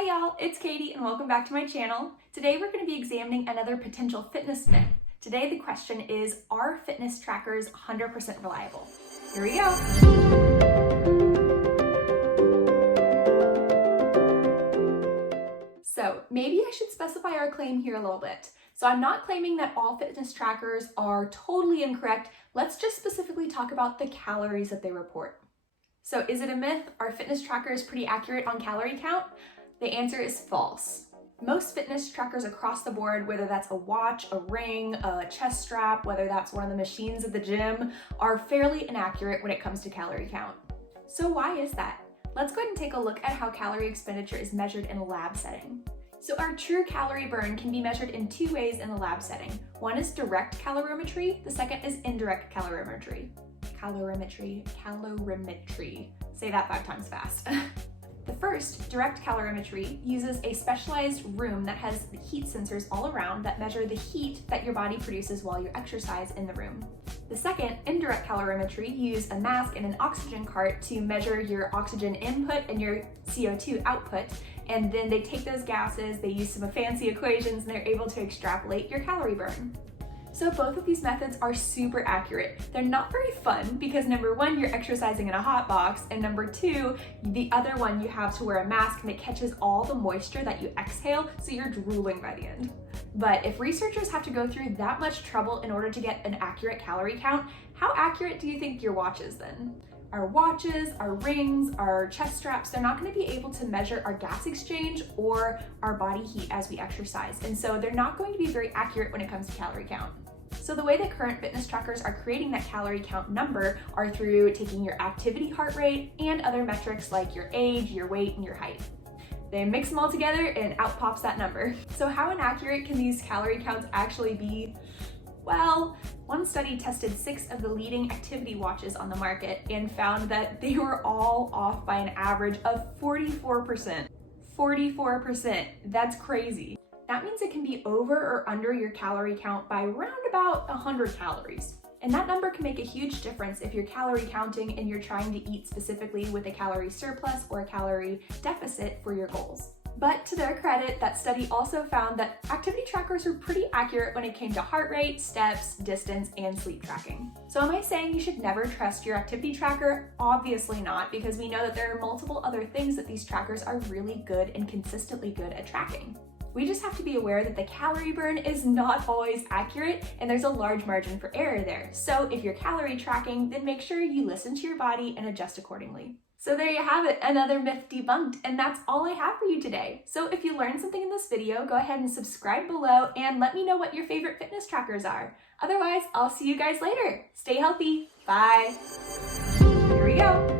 Hi y'all, it's Katie and welcome back to my channel. Today we're going to be examining another potential fitness myth. Today the question is, are fitness trackers 100% reliable? Here we go. So maybe I should specify our claim here a little bit. So I'm not claiming that all fitness trackers are totally incorrect. Let's just specifically talk about the calories that they report. So is it a myth? Are fitness trackers pretty accurate on calorie count? The answer is false. Most fitness trackers across the board, whether that's a watch, a ring, a chest strap, whether that's one of the machines at the gym, are fairly inaccurate when it comes to calorie count. So why is that? Let's go ahead and take a look at how calorie expenditure is measured in a lab setting. So our true calorie burn can be measured in two ways in the lab setting. One is direct calorimetry, the second is indirect calorimetry. Calorimetry. Say that 5 times fast. The first, direct calorimetry, uses a specialized room that has heat sensors all around that measure the heat that your body produces while you exercise in the room. The second, indirect calorimetry, use a mask and an oxygen cart to measure your oxygen input and your CO2 output, and then they take those gases, they use some fancy equations, and they're able to extrapolate your calorie burn. So both of these methods are super accurate. They're not very fun because number one, you're exercising in a hot box, and number two, the other one you have to wear a mask and it catches all the moisture that you exhale, so you're drooling by the end. But if researchers have to go through that much trouble in order to get an accurate calorie count, how accurate do you think your watch is then? Our watches, our rings, our chest straps, they're not going to be able to measure our gas exchange or our body heat as we exercise. And so they're not going to be very accurate when it comes to calorie count. So the way that current fitness trackers are creating that calorie count number are through taking your activity heart rate and other metrics like your age, your weight, and your height. They mix them all together and out pops that number. So how inaccurate can these calorie counts actually be? Well, one study tested 6 of the leading activity watches on the market and found that they were all off by an average of 44%. 44%, that's crazy. That means it can be over or under your calorie count by around about 100 calories. And that number can make a huge difference if you're calorie counting and you're trying to eat specifically with a calorie surplus or a calorie deficit for your goals. But to their credit, that study also found that activity trackers were pretty accurate when it came to heart rate, steps, distance, and sleep tracking. So am I saying you should never trust your activity tracker? Obviously not, because we know that there are multiple other things that these trackers are really good and consistently good at tracking. We just have to be aware that the calorie burn is not always accurate and there's a large margin for error there. So if you're calorie tracking, then make sure you listen to your body and adjust accordingly. So there you have it, another myth debunked, and that's all I have for you today. So if you learned something in this video, go ahead and subscribe below and let me know what your favorite fitness trackers are. Otherwise, I'll see you guys later. Stay healthy. Bye. Here we go.